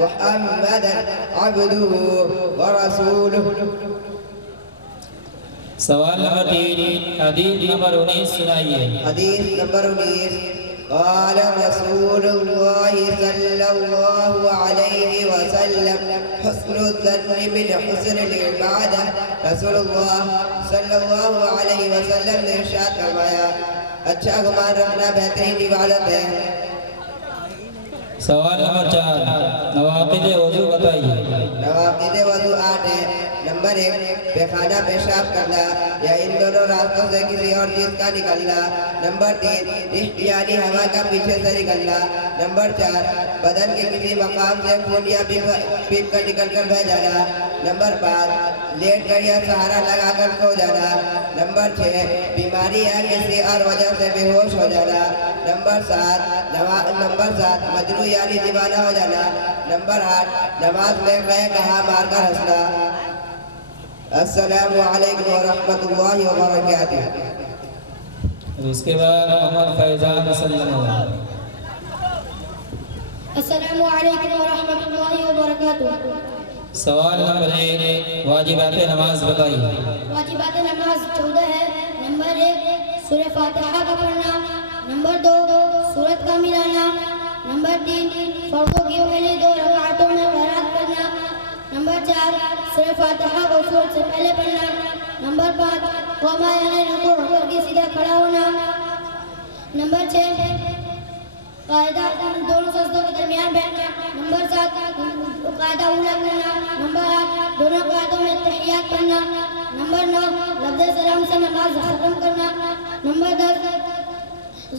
محمدا عبده ورسوله. سوال نمبر 3 حدیث نمبر 19 سنائیے. حدیث نمبر 19. قال رسول الله صلى الله عليه وسلم حسن الظن من حسن العبادة. رسول اللہ صلی اللہ علیہ وسلم نے ارشاد فرمایا اچھا گمان رکھنا بہترین عبادت ہے. سوال نمبر 4 نواقض وضو بتائیے. نواقض وضو 8 ہیں. نمبر 1 پیخانہ پیشاب کرنا یا ان دونوں راستوں سے کسی اور چیز کا نکلنا. نمبر 3 رشت یعنی ہوا کا پیچھے سے نکلنا. نمبر 4 بدن کے کسی مقام سے خون یا پیپ کر نکل کر بہ جانا. نمبر 5 لیٹ کر یا سہارا لگا کر سو جانا. نمبر 6 بیماری یا کسی اور وجہ سے بے ہوش ہو جانا. نمبر 7 مجنون یعنی دیوانہ ہو جانا. نمبر 8 نماز میں کہا مار کر ہنسنا. السلام علیکم ورحمۃ اللہ وبرکاتہ. اس کے بعد محمد فیضان صلی اللہ علیہ وسلم. السلام علیکم ورحمۃ اللہ وبرکاتہ. سوال نمبر 1 واجبات نماز بتائیے. واجبات نماز 14 ہے. نمبر 1 سورہ فاتحہ کا پڑھنا. نمبر 2 سورت کا ملانا. نمبر 3 فرضوں کی پہلی 2 رکعتوں میں قرات کرنا. نمبر 4 سورہ فاتحہ کو سورت سے پہلے پڑھنا. نمبر 5 قوما یعنی رکوع کر کے سیدھا کھڑا ہونا. نمبر 6 قاعدہ دونوں سجدوں کے درمیان بیٹھنا. نمبر 7 قاعدہ اولا کرنا. نمبر 8 دونوں قاعدوں میں تحیات پڑھنا. نمبر 9 لفظ سلام سے نماز ختم کرنا. نمبر 10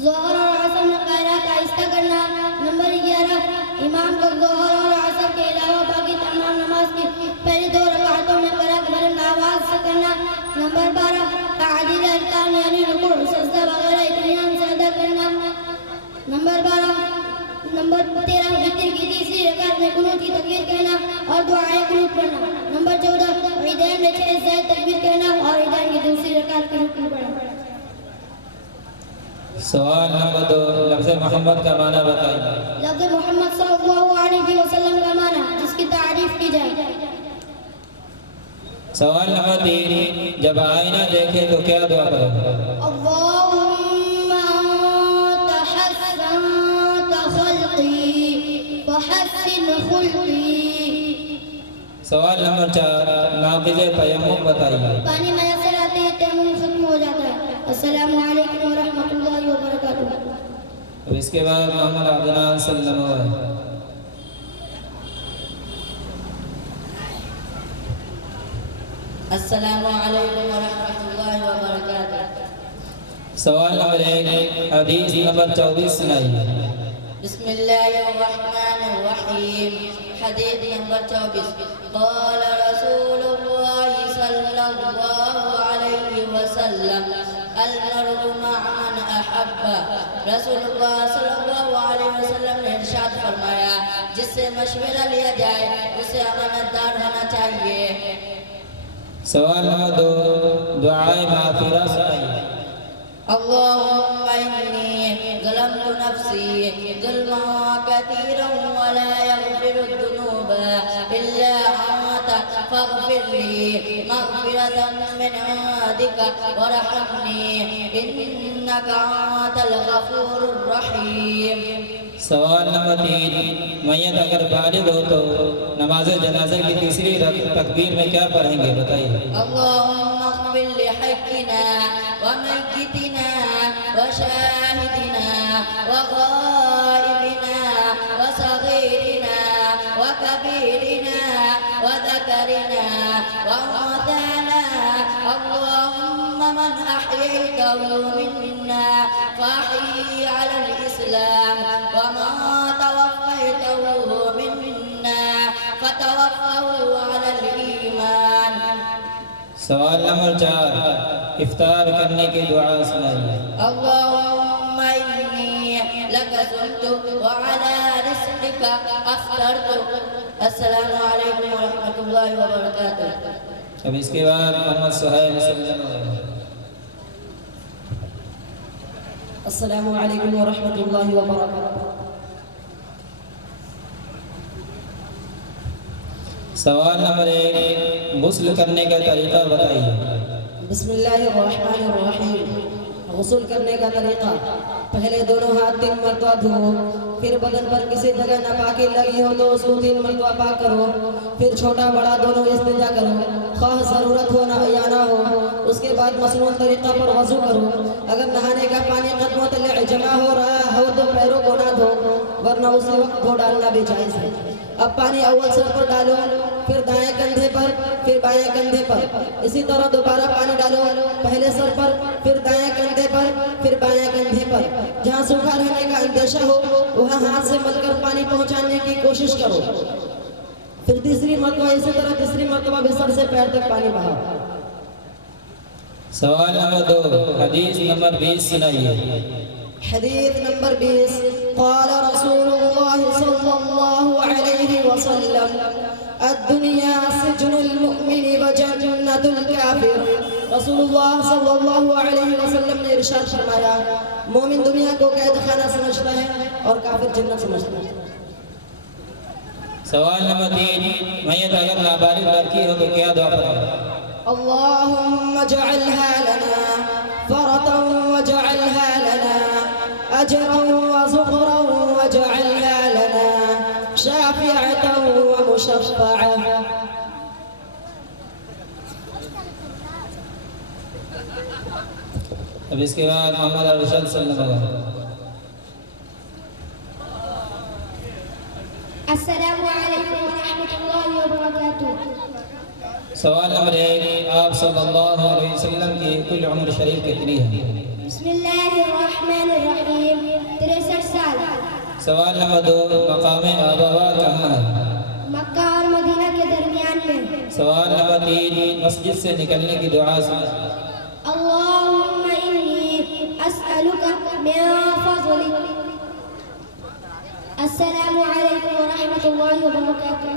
ظہر اور عصر میں قرات آہستہ کرنا. نمبر 11 امام کو ظہر اور عصر کے علاوہ باقی تمام نماز کی پہلی 2 رکعتوں میں قرات بلند آواز سے کرنا. نمبر 12 تعدیل ارکان یعنی رکوع سجدہ وغیرہ اطمینان سے ادا کرنا. نمبر 13 وتر کی تیسری رکعت میں قنوت کی تکبیر کہنا اور دعائے قنوت پڑھنا. نمبر 14 عیدین میں 6 زائد تکبیر کہنا اور عیدین کی دوسری رکعت کی رکوع پڑھنا. سوال نمبر 2 لفظ محمد کا معنی بتائیے. لفظ محمد صلی اللہ علیہ وسلم کا معنی جس کی تعریف کی جائے. سوال نمبر 3 جب آئینہ دیکھے تو کیا دعا کریں. اللہم انت حسنت خلقی فحسن خلقی. سوال نمبر 4 ناقض تیمم بتائیے. پانی میسر آتے ہیں تیمم ختم ہو جاتا ہے. السلام علیکم ورحمۃ اللہ وبرکاتہ. اور اس کے بعد محمد عبداللہ صلی اللہ علیہ وسلم. السلام علیکم ورحمۃ اللہ وبرکاتہ. سوال نمبر 1 حدیث نمبر 24 سنائیے. بسم اللہ الرحمن الرحیم. حدیث نمبر 24. قال رسول اللہ صلی اللہ علیہ وسلم المرء مع من احب. رسول اللہ صلی اللہ علیہ وسلم نے ارشاد فرمایا جس سے مشورہ لیا جائے اسے امانتدار ہونا چاہیے. سوال نمبر 2 دعائے مغفرہ سنائیے. اللهم إني ظلمت نفسي ظلما كثيرا ولا يغفر الذنوب إلا أنت فاغفر لي مغفرة من عندك وارحمني إنك أنت الغفور الرحيم. سوال نمبر 3 میت اگر بالغ ہو تو نماز جنازہ کی تیسری تکبیر میں کیا پڑھیں گے بتائیے. اللهم اغفر لحينا وميتنا وشاهدنا وغائبنا وصغيرنا وكبيرنا وذكرنا وأنثانا. اللهم من أحييته منا فأحيي على الإسلام ومن توفيته منا فتوفه على الإيمان. سوال نمبر 4 افطار کرنے کی دعا سنائیے. اللهم إني لك صمت وعلى رزقك أفطرت. السلام عليكم ورحمة الله وبركاته. اب اس کے بعد محمد سہیل صلی اللہ علیہ وسلم. السلام علیکم ورحمۃ اللہ وبرکاتہ. سوال نمبر 1 غسل کرنے کا طریقہ بتائیے۔ بسم اللہ الرحمن الرحیم۔ غسل کرنے کا طریقہ: پہلے دونوں ہاتھ 3 مرتبہ دھو، پھر بدن پر کسی جگہ ناپاکی لگی ہو تو اس کو 3 مرتبہ پاک کرو، پھر چھوٹا بڑا دونوں استنجا کرو، خواہ ضرورت ہو یا نہ ہو۔ اس کے بعد مصنون طریقہ پر وضو کرو۔ اگر نہانے کا پانی قدموں تلے جمع ہو رہا ہو تو پیروں کو نہ دھو، ورنہ اسی وقت دھو ڈالنا بھی جائز ہے۔ اب پانی اول سر پر ڈالو، پھر دائیں کندھے پر، پھر بائیں کندھے پر۔ اسی طرح دوبارہ پانی ڈالو، پہلے سر پر، پھر دائیں کندھے پر، پھر بائیں کندھے پر۔ جہاں سوکھا رہنے کا اندیشہ ہو وہاں ہاتھ سے مل کر پانی پہنچانے کی کوشش کرو۔ پھر تیسری مرتبہ اسی طرح تیسری مرتبہ بھی سر سے پیر تک پانی بہاؤ۔ سوال نمبر 2 حدیث نمبر 20 سنائیے۔ حدیث نمبر 20: قال رسول اللہ صلی اللہ علیہ وسلم: الدنیا سجن المؤمن وجنت الکافر۔ رسول اللہ صلی اللہ علیہ وسلم نے ارشاد فرمایا، مومن دنیا کو قید خانہ سمجھتا ہے اور کافر جنت سمجھتا ہے۔ سوال نمبر 3 میت اگر نابالغ لڑکی ہو تو کیا دعا پڑھے؟ اللهم اجعلها لنا فرطا واجعلها لنا أجرا وزخرا واجعلها لنا شافعة ومشفعة۔ اب اس کے بعد محمد ارشد صلی اللہ علیہ وسلم۔ السلام علیکم ورحمۃ اللہ وبرکاتہ۔ سوال نمبر 1 آپ صلی اللہ علیہ وسلم کی کل عمر شریف کتنی ہے؟ بسم اللہ الرحمن الرحیم، 63 سال۔ سوال نمبر 2 مقام آبا کہاں ہے؟ مکہ اور مدینہ کے درمیان میں۔ سوال نمبر 3 مسجد سے نکلنے کی دعا سنا۔ اللہم انی اسألک من فضلک۔ السلام علیکم ورحمۃ اللہ وبرکاتہ۔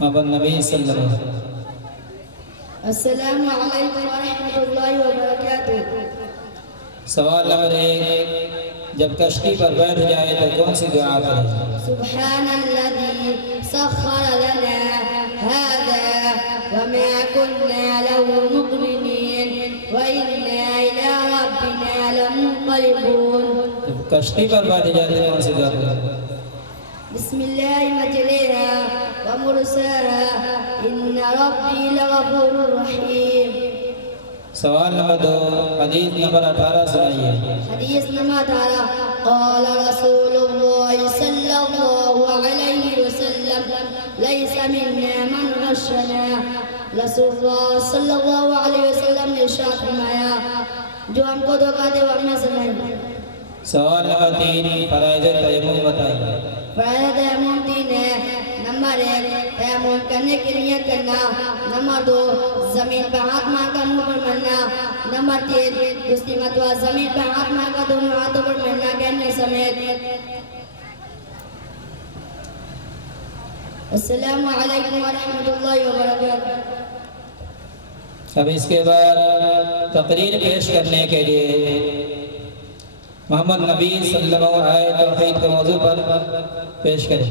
محمد نبی صلی اللہ علیہ وسلم۔ السلام علیکم ورحمۃ اللہ وبرکاتہ۔ سوال نمبر 1 جب کشتی پر بیٹھ جائے تو کون سی دعا کرے؟ سبحان الذی سخر لنا هذا وما كنا له مقرنين وإنا إلى ربنا لمنقلبون۔ جب کشتی پر بیٹھ جاتے ہیں کون سی دعا کرے؟ بسم اللہ مجریها ومرساها ان ربی لغفور رحیم۔ سوال نمبر 2 حدیث نمبر 18 سنائیے۔ حدیث نمبر 18: قال رسول اللہ صلی اللہ علیہ وسلم: لیس منا من غشنا۔ رسول اللہ صلی اللہ علیہ وسلم نے ارشاد فرمایا، جو ہم کو دھوکہ دے وہ ہم میں سے نہیں۔ سوال نمبر 3 فرائض تیمم بتائیے۔ فرائض تیمم 3 ہے۔ نمبر 1 تیمم کرنے کی نیت کرنا۔ نمبر 2 زمین پہ ہاتھ مار کر منہ پر مرنا۔ نمبر 3 دوسری مرتبہ زمین پہ ہاتھ مار کر دونوں ہاتھوں پر مرنا کہنے سمیت۔ السلام علیکم ورحمۃ اللہ وبرکاتہ۔ اب اس کے بعد تقریر پیش کرنے کے لیے محمد نبی صلی اللہ علیہ وسلم توحید کے موضوع پر پیش کریں۔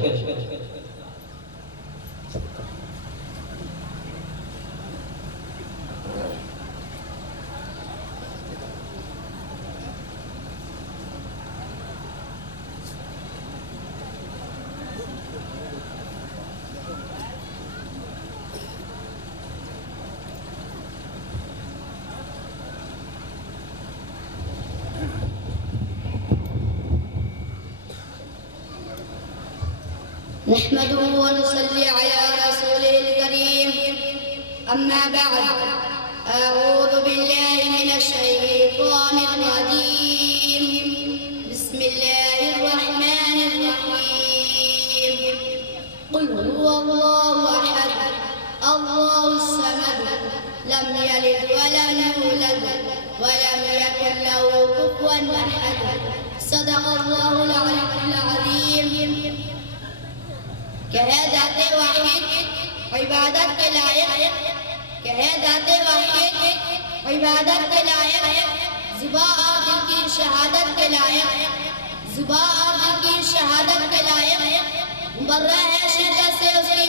نحمده ونصلي على رسوله الكريم، أما بعد، أعوذ بالله من الشيطان الرجيم، بسم الله الرحمن الرحيم، قل هو الله أحد الله الصمد لم يلد ولم يولد ولم يكن له كفوا أحد، صدق الله العلي العظيم۔ کہے ذات واحد عبادت کے لائق، کہے ذات واحد عبادت کے لائق، زباں اور دل کی شہادت کے لائق، زباں اور دل کی شہادت کے لائق، مبرہ ہے شدت سے اس کی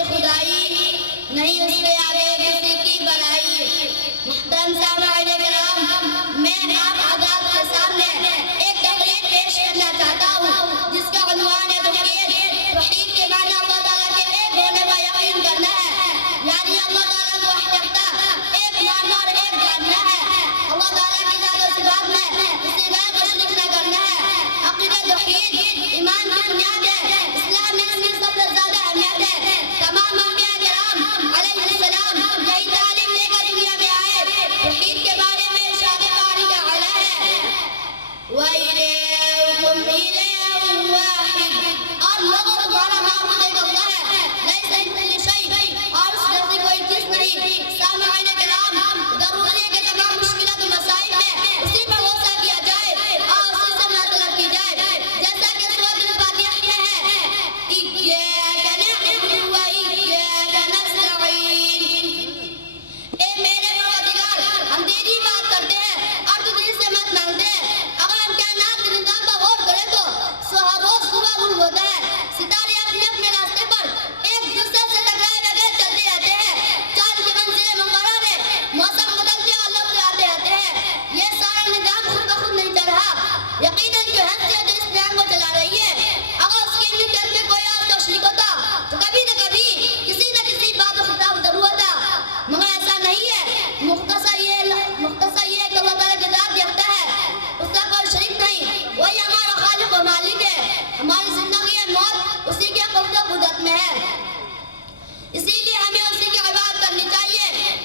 اسی لیے ہمیں اسی کی عبادت کرنی چاہیے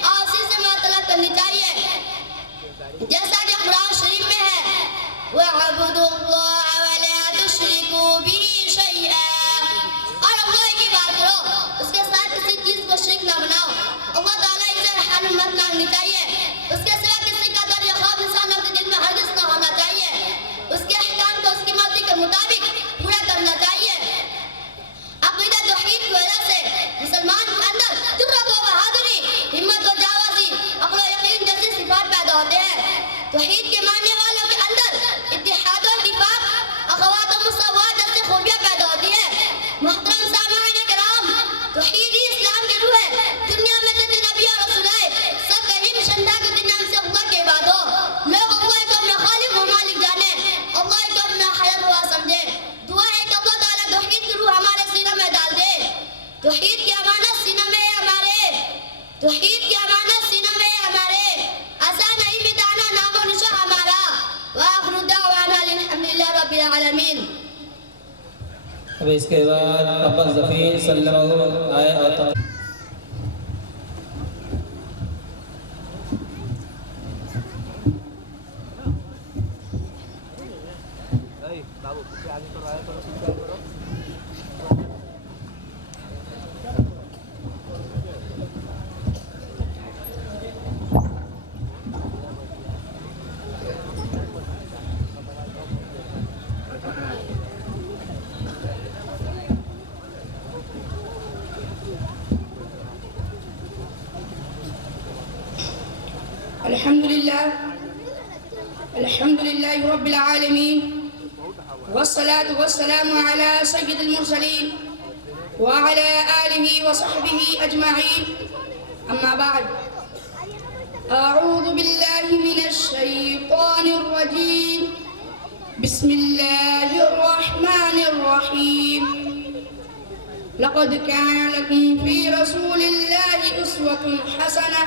اور اسی سے مطلب کرنی چاہیے، جیسا کہ قرآن شریف میں ہے وَاعْبُدُوا اللَّهَ وَلَا تُشْرِكُوا بِهِ شَيْئًا، اور اللہ کی بات کرو، اس کے ساتھ کسی چیز کو شریک نہ بناؤ۔ اللہ تعالیٰ اسے حال مت مانگنی چاہیے، اس کے سوا کسی کا در یا خوف انسان اپنے دل میں ہرگز نہ ہونا چاہیے، اس کے احکام کو اس کی مرضی کے مطابق پورا کرنا چاہیے۔ عقیدہ توحید کی وجہ سے مسلمان کے اندر جرأت و بہادری، ہمت و جاوازی، عقل و یقین جیسی صفات پیدا ہوتے ہیں۔ توحید کے ماننے والوں کے اندر اتحاد و اتفاق، اخوات و مساوات جیسی خوبیاں پیدا ہوتی ہیں۔ محترم سامعین کرام، توحید ہی اسلام کی روح ہے۔ دنیا میں جتنے نبی اور رسول آئے سب کا ہی مشن تھا کہ دنیا میں سے اللہ کے عباد ہو، لوگ اللہ کو اپنا خالق و مالک جانے، اللہ کو اپنا حیات ہوا سمجھے۔ دعا ہے کہ اللہ تعالیٰ توحید کی روح ہمارے سینہ میں ڈال دے، توحید کی امانت سینہ میں ہے ہمارے، توحید کی امانت سینہ میں ہے ہمارے، ایسا نہیں مٹانا نام و نشان ہمارا۔ وآخر دعوانا الحمدللہ رب العالمین۔ اب اس کے بعد محمد ظفیر صلی اللہ علیہ وسلم آئے اور الحمد لله رب العالمين، والصلاة والسلام على سيد المرسلين وعلى آله وصحبه أجمعين، أما بعد، أعوذ بالله من الشيطان الرجيم، بسم الله الرحمن الرحيم، لقد كان لكم في رسول الله أسوة حسنة،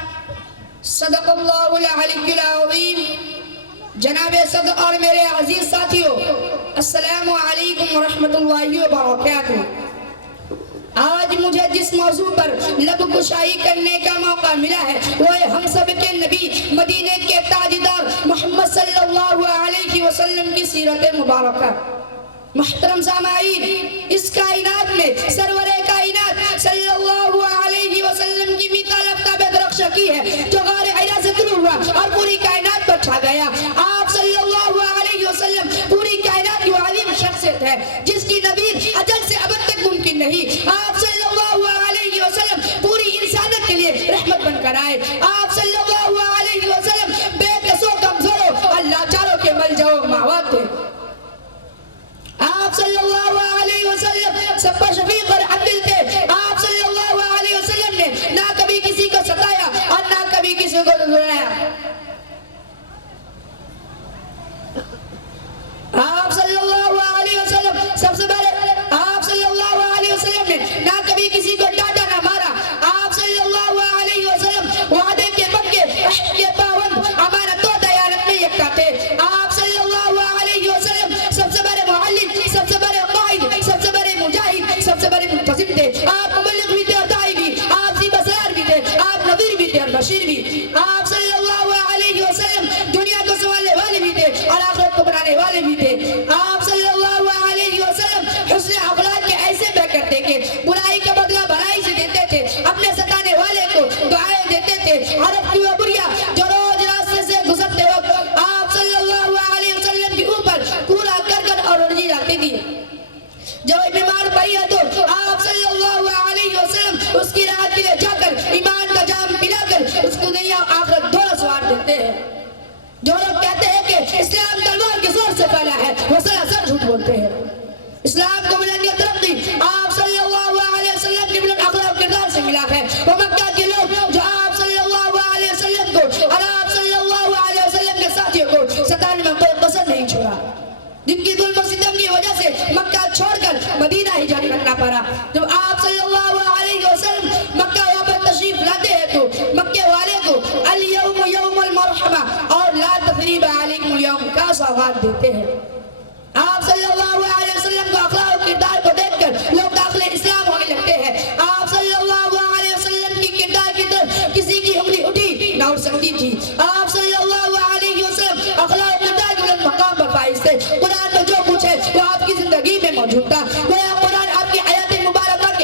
صدق اللہ العلی العظیم۔ جناب صدر اور میرے عزیز ساتھیوں، السلام علیکم ورحمۃ اللہ وبرکاتہ۔ آج مجھے جس موضوع پر لب کشائی کرنے کا موقع ملا ہے وہ ہے ہم سب کے نبی مدینے کے تاجدار محمد صلی اللہ علیہ وسلم کی سیرت مبارکہ۔ محترم سامعین، اس کائنات میں سرور کائنات صلی اللہ علیہ وسلم کی مثال آفتاب درخشاں کی ہے جو غار حرا سے طلوع ہوا اور پوری کائنات پر چھا گیا۔ آپ صلی اللہ علیہ وسلم پوری کائنات کی عظیم شخصیت ہے جس کی نظیر اجل سے ابد تک ممکن نہیں۔ آپ صلی اللہ علیہ وسلم پوری انسانیت کے لیے رحمت بن کر آئے۔ آپ صلی اللہ علیہ وسلم بے کسوں کمزوروں اور لاچاروں کے ملجا و مأوى تھے۔ آپ صلی اللہ علیہ وسلم سب پر شفیق اور عادل تھے۔ آپ صلی اللہ علیہ وسلم نے نہ کبھی کسی کو ستایا اور نہ کبھی کسی کو دھلایا۔ آپ صلی اللہ علیہ وسلم سب سے بڑے، آپ صلی اللہ علیہ وسلم نے نہ کبھی کسی کو ڈانٹا نہ مارا۔ آپ صلی اللہ علیہ وسلم وعدے کے پکے، عہد کے پابند، امانت و دیانت میں یکتا تھے۔ آپ صلی اللہ علیہ وسلم سب سے بڑے معلم، سب سے بڑے قائد، سب سے بڑے مجاہد، سب سے بڑے منتظم تھے۔ آپ مبلغ بھی تھے اور داعی بھی، آپ ذی بصائر بھی تھے، آپ نذیر بھی تھے اور بشیر بھی۔ آپ صلی اللہ علیہ وسلم دنیا کو سنبھالنے والے بھی تھے اور آخرت کو بنانے والے بھی تھے۔ آپ صلی اللہ علیہ وسلم حسن اخلاق کے ایسے بے کرتے کہ برائی کا بدلہ بھلائی سے دیتے تھے، اپنے ستانے والے کو دعائیں دیتے تھے۔ عرب کی وہ بڑیا جو روز راستے سے گزرتے وقت آپ صلی اللہ علیہ وسلم کے اوپر پورا کرکٹ اور انرجی لاتی تھی۔ جو بیمار پڑی ہے تو آپ صلی اللہ علیہ وسلم اس کی راحت کے لیے جا کر ایمان کا جام پلا کر اس کو دنیا آخرت دونوں سوار دیتے ہیں۔ جو لوگ کہتے ہیں کہ اسلام تلوار کے زور سے پھیلا ہے وہ سراسر جھوٹ بولتے ہیں۔ اسلام کو بلندی و ترقی آپ صلی اللہ علیہ وسلم کے بلند اخلاق کردار سے ملا ہے۔ وہ مکہ کے لوگ جو آپ صلی اللہ علیہ وسلم کو اور آپ صلی اللہ علیہ وسلم کے ساتھیوں کو ستانے میں کوئی قصر نہیں چھوڑا، جن کی ظلم و ستم کی وجہ سے مکہ چھوڑ کر مدینہ ہجرت کرنا پڑا۔ جب آپ صلی اللہ علیہ وسلم مکہ واپس تشریف لاتے ہیں تو مکہ والے کو الیوم یوم المرحمہ اور لا تثریب علیکم اليوم کا سوغات دیتے ہیں۔ آپ صلی اللہ علیہ وسلم کو اخلاق و کردار کو دیکھ کر لوگ داخل اسلام ہونے لگتے ہیں۔ آپ صلی اللہ علیہ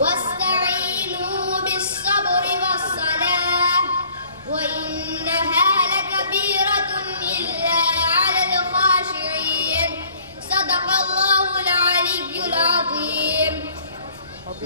واستعينوا بالصبر والصلاة وإنها لكبيرة إلا على الخاشعين صدق الله العلي العظيم।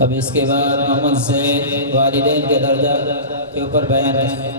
اب اس کے بعد محمد زید والدین کے درجہ کے اوپر بیان ہے۔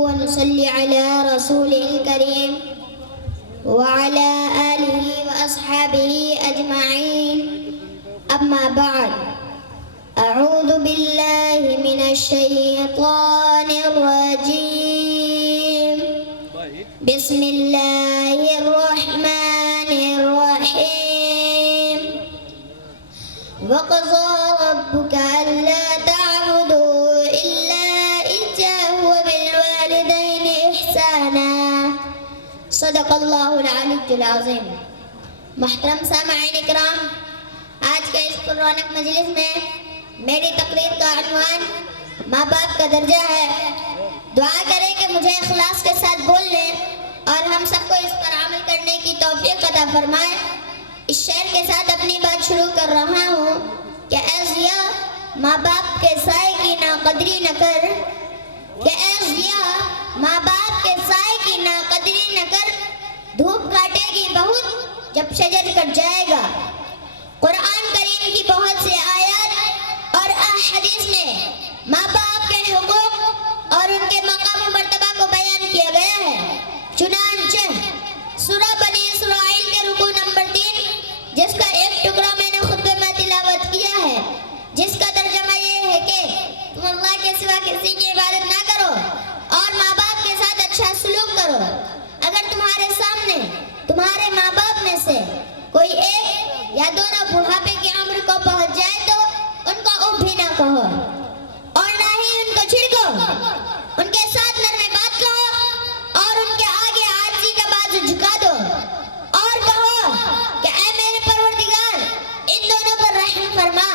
ونصلي على رسوله الكريم وعلى آله وأصحابه أجمعين أما بعد أعوذ بالله من الشيطان الرجيم بسم الله الرحمن الرحيم وقضى ربك ألا تعبدوا إلا إياه وبالوالدين إحسانا صدق اللہ العلی العظیم۔ محترم سامعین اکرام، آج کے اس پررونق مجلس میں میری تقریر کا عنوان ماں باپ کا درجہ ہے۔ دعا کریں کہ مجھے اخلاص کے ساتھ بولنے اور ہم سب کو اس پر عمل کرنے کی توفیق عطا فرمائے۔ اس شعر کے ساتھ اپنی بات شروع کر رہا ہوں کہ اے ضیا ماں باپ کے سائے کی ناقدری نہ کر، کہ اے ضیا ماں باپ کے سائے کی ناقدری نہ کر، دھوپ کاٹے گی بہت جب شجر کٹ جائے گا۔ قرآن کریم کی بہت سے آیات اور احادیث میں ماں باپ کے حقوق اور ان کے مقام و مرتبہ کو بیان کیا گیا ہے۔ چنانچہ سورہ بنی اسرائیل کے رکوع نمبر 3 جس کا ایک ٹکڑا میں نے خطبے میں تلاوت کیا ہے، جس کا ترجمہ یہ ہے کہ تم اللہ کے سوا کسی کی عبادت نہ کرو اور ماں باپ کے ساتھ اچھا سلوک کرو۔ اگر تمہارے سامنے تمہارے ماں باپ میں سے کوئی ایک یا دونوں بڑھاپے کی عمر کو پہنچ جائے تو ان کو اف بھی نہ کہو اور نہ ہی ان کو چھڑکو، ان کے ساتھ نرم بات کہو اور ان کے آگے عاجزی کا بازو جھکا دو اور کہو کہ اے میرے پروردگار ان دونوں پر رحم فرما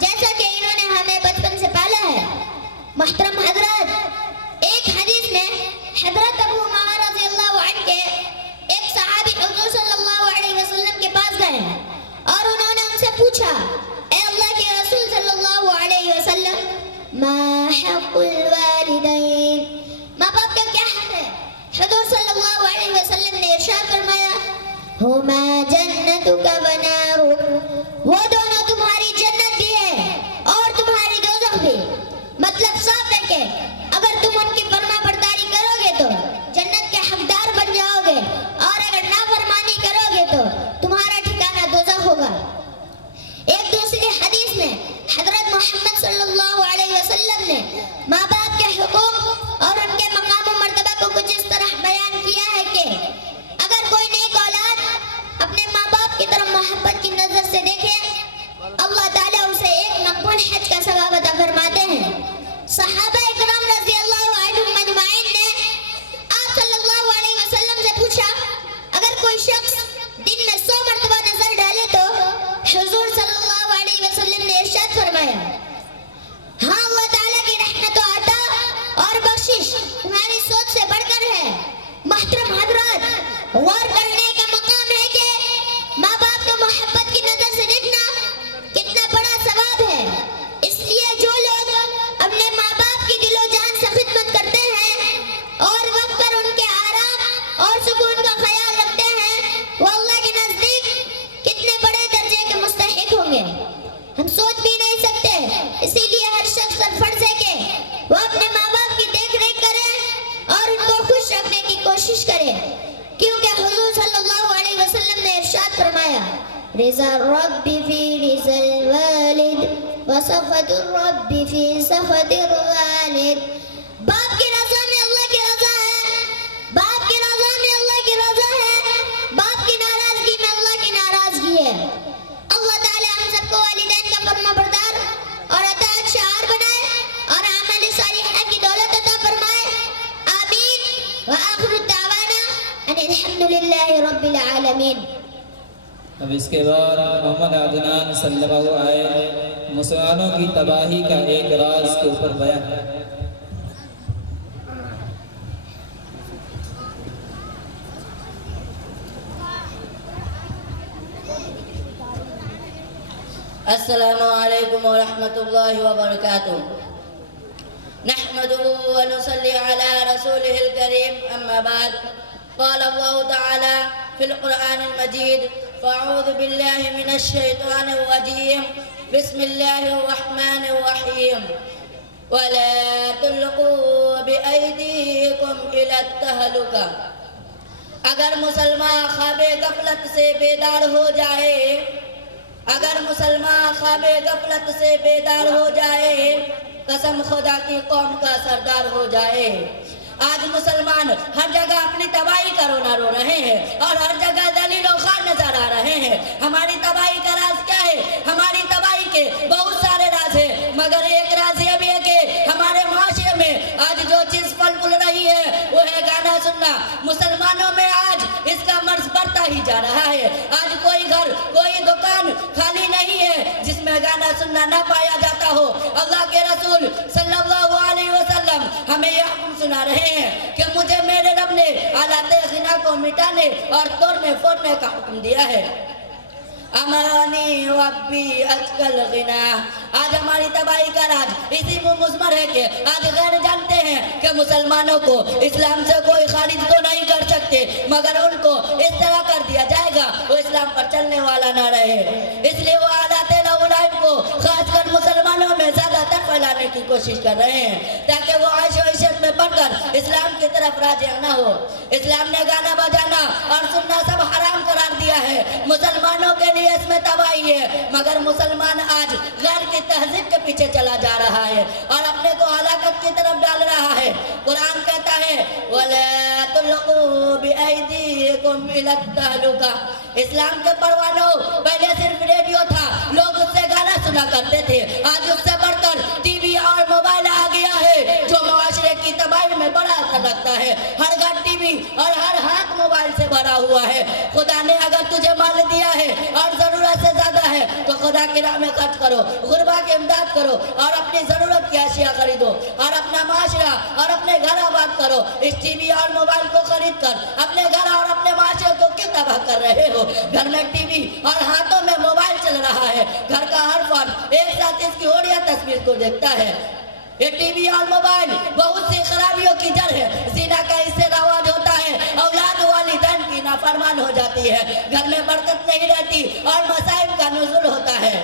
جیسا کہ انہوں نے ہمیں بچپن سے پالا ہے۔ محترم حضرات، ایک حدیث میں حضرت ابو امامہ رضی اللہ عنہ کے ایک صحابی حضور صلی اللہ علیہ وسلم کے پاس گئے اور انہوں نے ان سے پوچھا، اے اللہ کے رسول صلی اللہ علیہ وسلم، ما حق الوالدین، ماں باپ کا کیا حق ہے؟ حضور صلی اللہ علیہ وسلم نے ارشاد فرمایا، ہما جنتک و نارک، وہ دونوں تمہاری جنت بھی ہے اور تمہاری دوزخ بھی۔ مطلب صاف ہے کہ اگر تم ان کی فرما برداری کرو گے تو جنت کے حقدار بن جاؤ گے اور اگر نافرمانی کرو گے تو تمہارا ٹھکانہ دوزخ ہوگا۔ ایک دوسری حدیث میں حضرت محمد صلی اللہ علیہ وسلم نے ماں باپ کے حقوق اور ان کے مقام و مرتبہ کو کچھ اس طرح بیان کیا ہے کہ اگر کوئی نیک اولاد اپنے ماں باپ کی طرف محبت کی نظر سے دیکھے، اللہ تعالیٰ اسے ایک مقبول حج کا ثواب عطا فرماتے ہیں۔ صحابہ اکرام رضی اللہ عنہم اجمعین نے آپ صلی اللہ علیہ وسلم سے پوچھا، اگر کوئی شخص دن میں 100 مرتبہ نظر ڈالے تو حضور صلی اللہ علیہ وسلم نے ارشاد فرمایا، ہاں اللہ تعالیٰ کی رحمت و عطا اور بخشش تمہاری سوچ سے بڑھ کر ہے۔ محترم حضرات، غور کرنے کا مقام ہے کہ ماں باپ کو محبت کی نظر سے دیکھنا کتنا بڑا ثواب ہے۔ اس لیے جو لوگ اپنے ماں باپ کی دل و جان سے خدمت کرتے ہیں اور وقت پر ان کے آرام اور سکون کا خیال رکھتے ہیں، وہ اللہ کے نزدیک کتنے بڑے درجے کے مستحق ہوں گے، ہم سوچ بھی نہیں سکتے۔ اسی لیے ہر شخص پر فرض ہے کہ وہ اپنے ماں باپ کی دیکھ ریکھ کرے اور ان کو خوش رکھنے کی کوشش کرے، کیونکہ حضور صلی اللہ علیہ وسلم نے ارشاد فرمایا، رضا الرب فی رضا الوالد وسخط الرب فی سخط الوالد۔ باپ کی رضا میں اللہ کی رضا ہے، باپ کی رضا میں اللہ کی رضا ہے، باپ کی ناراضگی میں اللہ کی ناراضگی ہے۔ اللہ تعالی ہم سب کو والدین کا فرما بردار اور اطاعت شعار بنائے اور اعمال صالحہ کی دولت عطا فرمائے، آمین۔ وآخر الدعوانا ان الحمد للہ رب العالمین۔ اب اس کے بعد محمد عدنان صلی اللہ علیہ مسلمانوں کی تباہی کا ایک راز کے اوپر بیان ہے۔ السلام علیکم ورحمۃ اللہ وبرکاتہ نحمده ونصلي على رسوله الكريم أما بعد قال الله تعالى في القرآن المجيد فأعوذ بالله من الشيطان الرجيم بسم الله الرحمن الرحيم ولا تلقوا بأيديكم إلى التهلكة اگر مسلمان خواب غفلت سے بیدار ہو جائے اگر مسلمان خواب غفلت سے بیدار ہو جائے قسم خدا کی قوم کا سردار ہو جائے آج مسلمان ہر جگہ اپنی تباہی کا رونا رو رہے ہیں اور ہر جگہ ذلیل و خوار نظر آ رہے ہیں ہماری تباہی کا راز کیا ہے ہماری تباہی کے بہت سارے راز ہیں مگر ایک راز یہ بھی ہے کہ ہمارے معاشرے میں آج جو چیز پھل پھول رہی ہے وہ ہے گانا سننا مسلمانوں میں آج اس کا مرض بڑھتا ہی جا رہا ہے آج کوئی گھر کوئی دکان خالی نہیں ہے جس میں گانا سننا نہ پایا جاتا ہو اللہ کے رسول صلی اللہ علیہ وسلم ہمیں یہ حکم سنا رہے ہیں کہ مجھے میرے رب نے آلات غنا کو مٹانے اور توڑنے پھوڑنے کا حکم دیا ہے امرانی ربی اجکل غنا آج ہماری تباہی کا راج اسی میں مضمر ہے کہ آج غیر جانتے ہیں کہ مسلمانوں کو اسلام سے کوئی خارج تو نہیں کر سکتے مگر ان کو اس طرح کر دیا جائے گا وہ اسلام پر چلنے والا نہ رہے اس لیے وہ آلات لائف کو خاص کر مسلمانوں میں زیادہ تر پھیلانے کی کوشش کر رہے ہیں تاکہ وہ عیش و عشرت میں پڑھ کر اسلام کی طرف راجع نہ ہو اسلام نے گانا بجانا اور سننا سب حرام قرار دیا ہے مسلمانوں کے لیے اس میں تباہی ہے مگر مسلمان آج غیر کی تہذیب کے پیچھے چلا جا رہا ہے اور اپنے کو ہلاکت کی طرف ڈال رہا ہے قرآن کہتا ہے وَلَا تُلْقُوا بِأَيْدِيكُمْ إِلَى التَّهْلُكَةِ اسلام کے پروانوں پہلے صرف ریڈیو تھا لوگ اس سے گانا سنا کرتے تھے آج اس سے بڑھ کر ٹی وی اور موبائل آ گیا ہے جو معاشرے کی تباہی میں بڑا اثر رکھتا ہے ہر گھر ٹی وی اور ہر ہاتھ موبائل سے بھرا ہوا ہے خدا نے اگر تجھے مال دیا ہے اور ضرورت سے زیادہ ہے تو خدا کی راہ میں خرچ کرو غربا کی امداد کرو اور اپنی ضرورت کی اشیاء خریدو اور اپنا معاشرہ اور اپنے گھر آباد کرو اس ٹی وی اور موبائل کو خرید کر اپنے گھر اور اپنے معاشرے کو کیوں تباہ کر رہے ہو گھر میں ٹی وی اور ہاتھوں میں موبائل چل رہا ہے گھر کا ہر فرد ایک ساتھ اس کی اوڑیا تصویر کو دیکھتا ہے یہ ٹی وی اور موبائل بہت سی خرابیوں کی جڑ ہے زنا کا اس سے رواج ہوتا ہے اولاد والدین کی نافرمان ہو جاتی ہے گھر میں برکت نہیں رہتی اور مصائب کا نزول ہوتا ہے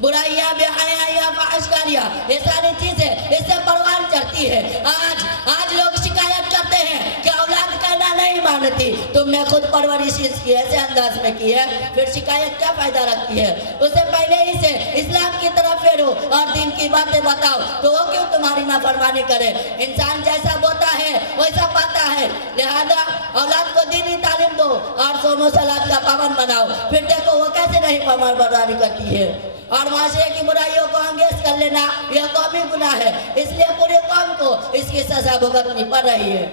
برائیاں بے حیائیاں فحشکاریاں یہ ساری چیزیں اس سے پروان چڑھتی ہے آج لوگ شکایت کرتے ہیں کہ اولاد کہنا نہیں مانتی تم نے خود پرورش اس کی ایسے انداز میں کی ہے پھر شکایت کیا فائدہ رکھتی ہے اسے پہلے ہی سے اسلام کی طرف پھیرو اور دین کی باتیں بتاؤ تو وہ کیوں تمہاری نافرمانی کرے انسان جیسا بوتا ہے ویسا پاتا ہے لہذا اولاد کو دینی تعلیم دو اور صوم و صلاۃ کا پابند بناؤ پھر دیکھو وہ کیسے نہیں فرمان برداری کرتی ہے اور معاشرے کی برائیوں کو انگیز کر لینا یہ قومی گناہ ہے اس لیے پوری قوم کو اس کی سزا بھگتنی پڑ رہی ہے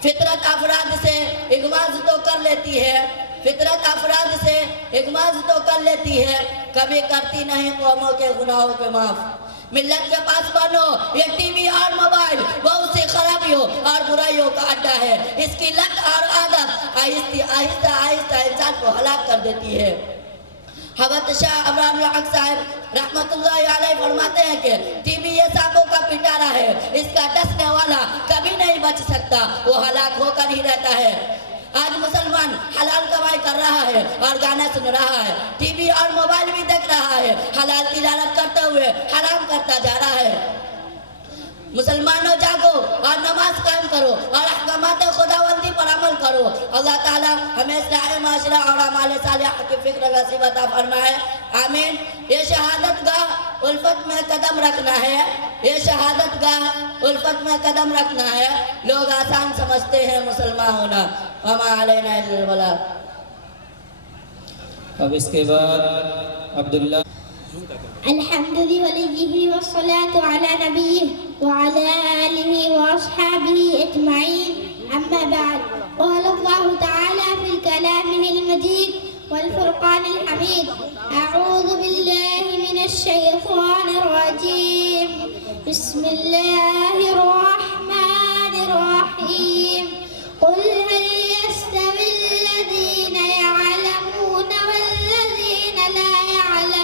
فطرت افراد سے اغماض تو کر لیتی ہے فطرت افراد سے اغماض تو کر لیتی ہے کبھی کرتی نہیں قوموں کے گناہوں کے معاف ملت کے پاس بنو یہ ٹی وی اور موبائل بہت سی خرابیوں اور برائیوں کا اڈا ہے اس کی لت اور عادت آہستہ آہستہ انسان کو ہلاک کر دیتی ہے حضرت شاہ ابراہیم الحق صاحب رحمت اللہ علیہ فرماتے ہیں کہ ٹی وی یہ سانپوں کا پٹارا ہے اس کا ڈسنے والا کبھی نہیں بچ سکتا وہ ہلاک ہو کر ہی رہتا ہے آج مسلمان حلال کمائی کر رہا ہے اور گانا سن رہا ہے ٹی وی اور موبائل بھی دیکھ رہا ہے حلال تجارت کرتے ہوئے حرام کرتا جا رہا ہے مسلمانوں جاگو اور نماز قائم کرو اور احکامات خداوندی پر عمل کرو اللہ تعالی ہمیں اصلاح معاشرہ اور اعمال صالحہ کی فکر نصیب عطا فرمائے آمین یہ شہادت گاہ الفت میں قدم رکھنا ہے یہ شہادت گاہ الفت میں قدم رکھنا ہے لوگ آسان سمجھتے ہیں مسلمان ہونا وما علینا الا البلاغ اب اس کے بعد عبداللہ الحمد لوليه والصلاة على نبيه وعلى آله وأصحابه أجمعين أما بعد قال الله تعالى في كلامه المجيد والفرقان الحميد أعوذ بالله من الشيطان الرجيم بسم الله الرحمن الرحيم قل هل يستوي الذين يعلمون والذين لا يعلمون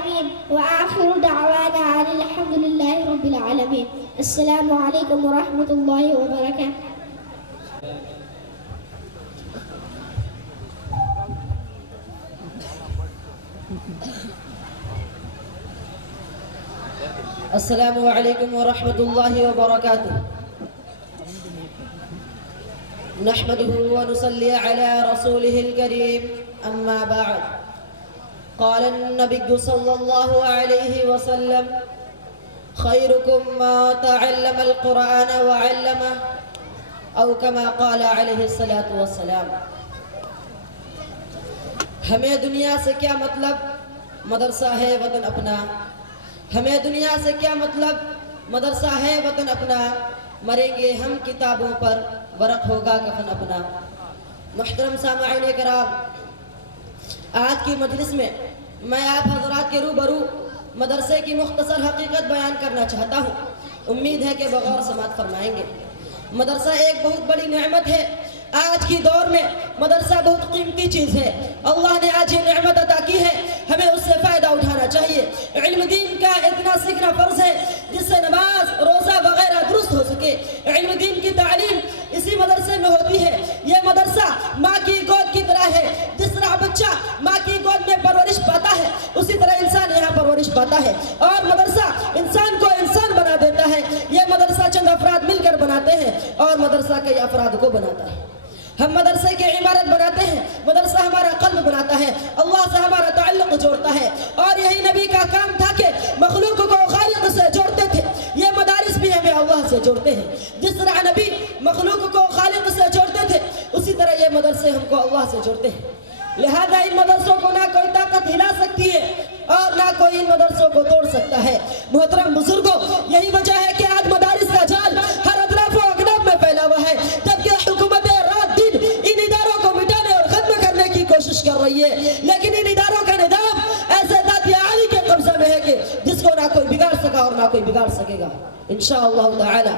آمين وآخر دعوانا أن الحمد لله رب العالمين. السلام عليكم ورحمة الله وبركاته. السلام علیکم ورحمۃ اللہ وبرکاتہ. نحمده ونصلي على رسوله الكريم اما بعد. قال النبي صلى الله عليه وسلم خيركم ما تعلم القرآن وعلمه او كما قال عليه الصلاة والسلام. ہمیں دنیا سے کیا مطلب، مدرسہ ہے وطن اپنا. ہمیں دنیا سے کیا مطلب، مدرسہ ہے وطن اپنا. مریں گے ہم کتابوں پر، ورق ہوگا کفن اپنا. محترم سامعین کرام، آج کی مجلس میں میں آپ حضرات کے روبرو مدرسے کی مختصر حقیقت بیان کرنا چاہتا ہوں. امید ہے کہ بغور سماعت فرمائیں گے. مدرسہ ایک بہت بڑی نعمت ہے. آج کی دور میں مدرسہ بہت قیمتی چیز ہے. اللہ نے آج یہ نعمت عطا کی ہے، ہمیں اس سے فائدہ اٹھانا چاہیے. علم دین کا اتنا سیکھنا فرض ہے جس سے نماز روزہ وغیرہ درست ہو سکے. علم دین کی تعلیم اسی مدرسے میں ہوتی ہے. یہ مدرسہ ماں کی گود کی طرح ہے. جس طرح بچہ ماں کی گود میں پرورش پاتا ہے اسی طرح انسان یہاں پرورش پاتا ہے. اور مدرسہ انسان کو انسان بنا دیتا ہے. یہ مدرسہ چند افراد مل کر بناتے ہیں اور مدرسہ کئی افراد کو بناتا ہے. ہم مدرسے کی عمارت بناتے ہیں، مدرسہ ہمارا قلب بناتا ہے، اللہ سے ہمارا تعلق جوڑتا ہے. اور یہی نبی کا کام تھا کہ مخلوق کو خالق سے جوڑتے تھے. یہ مدارس بھی ہمیں اللہ سے جوڑتے ہیں. جس طرح نبی مخلوق کو خالق سے جوڑتے تھے اسی طرح یہ مدرسے ہم کو اللہ سے جوڑتے ہیں. لہذا ان مدرسوں کو نہ کوئی طاقت ہلا سکتی ہے اور نہ کوئی ان مدرسوں کو توڑ سکتا ہے. محترم بزرگوں، یہی وجہ ہے کہ آج مدارس کا جال ہر اطراف و اقدام میں پھیلا ہوا ہے، جبکہ حکومت کوشش کر رہی ہے. لیکن ان اداروں کا نظام ایسے ذات عالی کے قبضہ میں ہے کہ جس کو نہ کوئی بگاڑ سکا اور نہ کوئی بگاڑ سکے گا انشاءاللہ تعالی.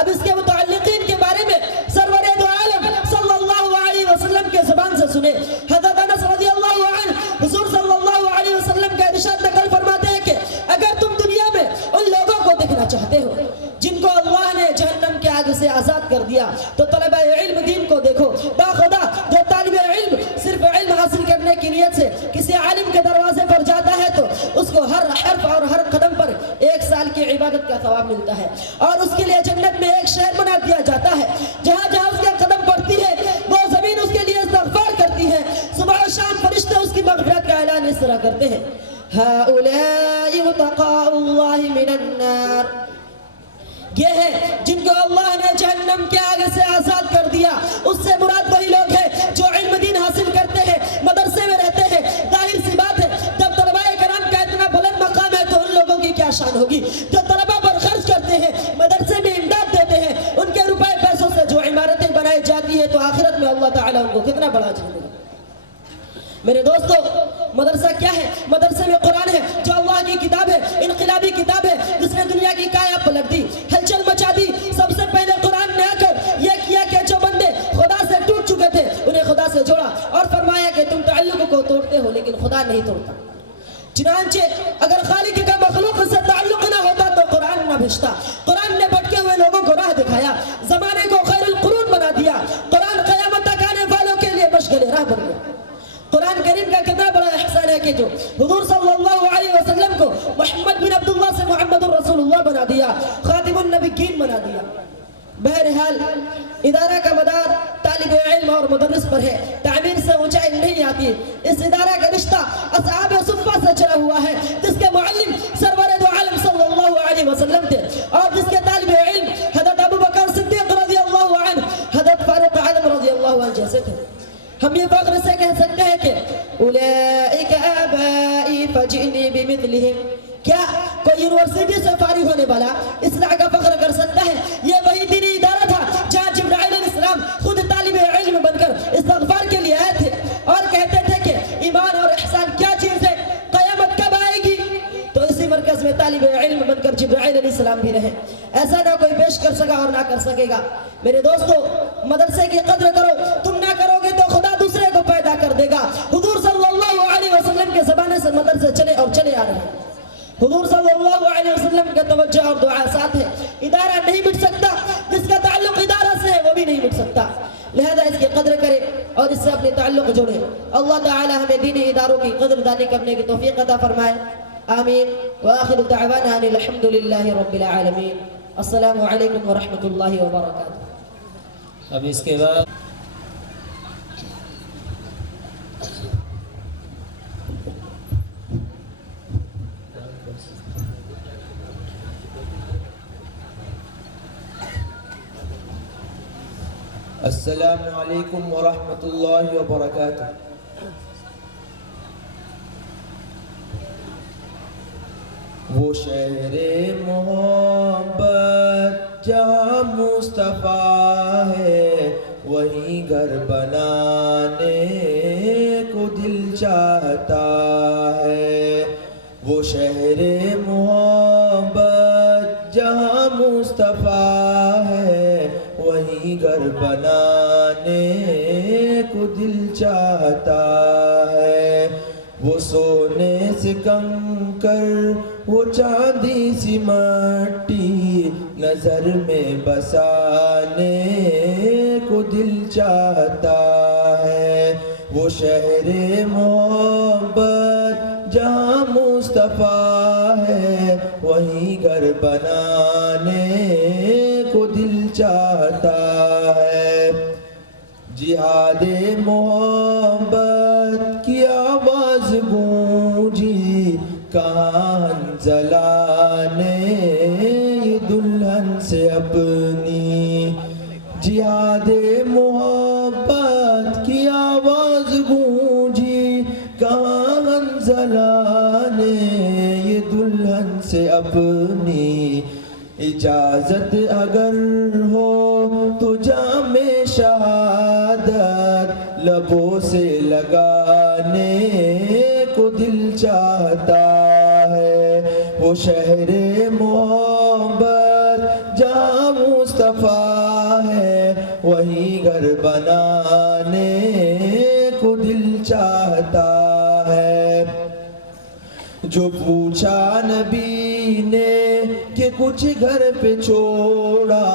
اب اس کے متعلقین کے بارے میں سرور دو عالم صلی اللہ علیہ وسلم کے زبان سے سنے. حضرت انس رضی اللہ عنہ حضور صلی اللہ علیہ وسلم کا ارشاد نقل فرماتے ہیں کہ اگر تم دنیا میں ان لوگوں کو دیکھنا چاہتے ہو جن کو اللہ نے جہنم کے آگ سے آزاد کر دیا تو طلبہ علم دین کو دیکھو. باخدا جو طالب علم صرف علم حاصل کرنے کی نیت سے کسی عالم کے دروازے پر جاتا ہے تو اس کو ہر حرف اور ہر قدم پر 1 سال کی عبادت کا ثواب ملتا ہے. اور اس کے لیے جنت میں ایک شہر بنا دیا جاتا ہے. جہاں جہاں اس کے قدم پڑتی ہے وہ زمین اس کے لیے استغفار کرتی ہے. صبح و شام فرشتے اس کی مغفرت کا اعلان اس طرح کرتے ہیں: هؤلاء اتقاء الله من النار. یہ ہے جن کو اللہ نے جہنم کے آگے سے آزاد کر دیا. اس سے مراد وہی لوگ ہیں جو علم دین حاصل کرتے ہیں، مدرسے میں رہتے ہیں. ظاہر سی بات ہے جب طلباء کرام کا اتنا بلند مقام ہے تو ان لوگوں کی کیا شان ہوگی جو طلباء پر خرچ کرتے ہیں، مدرسے میں امداد دیتے ہیں. ان کے روپے پیسوں سے جو عمارتیں بنائی جاتی ہیں تو آخرت میں اللہ تعالیٰ ان کو کتنا بڑا اجر دے گا. میرے دوستو، مدرسہ کیا ہے؟ مدرسے میں قرآن ہے جو اللہ کی کتاب ہے، انقلابی کتاب ہے جس نے دنیا کی کایا پلٹ دی، ہلچل مچا دی. سب سے پہلے قرآن نے آ کر یہ کیا کہ جو بندے خدا سے ٹوٹ چکے تھے انہیں خدا سے جوڑا اور فرمایا کہ تم تعلق کو توڑتے ہو لیکن خدا نہیں توڑتا. چنانچہ اگر خالق کا مخلوق سے تعلق نہ ہوتا تو قرآن نہ بھیجتا. قرآن نے بھٹکے ہوئے لوگوں کو راہ دکھایا، زمانے کو خیر القرون بنا دیا. قرآن قیامت تک آنے والوں کے لیے مشغل راہ بن گیا. قرآن کریم کا کتنا بڑا احسان ہے کہ جو حضور صلی اللہ علیہ وسلم کو محمد بن عبداللہ سے محمد الرسول اللہ بنا دیا، خاتم النبیین بنا دیا. بہرحال ادارہ کا مدار طالب علم اور مدرس پر ہے. تعمیر سے اونچائی نہیں آتی. اس ادارہ کا رشتہ اصحاب صفہ سے چلا ہوا ہے جس کے معلم سرور دو عالم صلی اللہ علیہ وسلم تھے اور جس کے طالب علم حضرت ابو بکر صدیق رضی اللہ عنہ، حضرت فاروق اعظم رضی اللہ عنہ جیسے تھے. ہم یہ فخر سے کہہ سکتے ہیں کہ اولئک آبائی فجئنی بمثلہم. کیا کوئی یونیورسٹی سے فارغ ہونے والا اس طرح کا فخر کر سکتا ہے؟ یہ وہی دینی ادارہ تھا جہاں جبرائیل علیہ السلام خود طالب علم بن کر استغفار کے لیے آئے تھے اور کہتے تھے کہ ایمان اور احسان کیا چیز ہے، قیامت کب آئے گی؟ تو اسی مرکز میں طالب علم بن کر جبرائیل علیہ السلام بھی رہے. ایسا نہ کوئی پیش کر سکا اور نہ کر سکے گا. میرے دوستو، مدرسے کی قدر کرو. تم نہ کرو گے تو خدا دوسرے کو پیدا کر دے گا. حضور صلی اللہ علیہ وسلم کے زمانے سے مدرسے چلے اور چلے چلے آ رہے ہیں۔ حضور صلی اللہ علیہ وسلم کا توجہ اور دعا ساتھ ہے۔ ادارہ نہیں مٹ سکتا، جس کا تعلق ادارہ سے ہے وہ بھی نہیں مٹ سکتا، لہذا اس کی قدر کرے اور اس سے اپنے تعلق جوڑے۔ اللہ تعالی ہمیں دینی اداروں کی قدر دانی کرنے کی توفیق عطا فرمائے، آمین۔ وآخر دعوانا ان الحمد للہ رب العالمین۔ السلام علیکم ورحمۃ اللہ وبرکاتہ۔ اب اس کے بعد السلام علیکم ورحمۃ اللہ وبرکاتہ۔ وہ شہر محبت جہاں مصطفیٰ ہے، وہیں گھر بنانے کو دل چاہتا ہے۔ وہ شہر محبت جہاں مصطفیٰ ہے، وہیں گھر بنانے کو دل چاہتا ہے۔ وہ سونے سے کنکر، وہ چاندی سی مٹی، نظر میں بسانے کو دل چاہتا ہے۔ وہ شہر محبت جہاں مصطفیٰ ہے، وہیں گھر بنانے کو دل چاہتا ہے۔ جہاد محبت کی آواز گونجی، کہاں حنظلہ نے یہ دلہن سے اپنی۔ جہاد محبت کی آواز گونجی، کہاں حنظلہ نے یہ دلہن سے اپنی۔ اجازت اگر ہو تو جام شہادت لبوں سے لگانے کو دل چاہتا ہے۔ وہ شہر محبت جہاں مصطفیٰ ہے، وہیں گھر بنانے کو دل چاہتا ہے۔ جو پوچھا نبی نے کہ کچھ گھر پہ چھوڑا،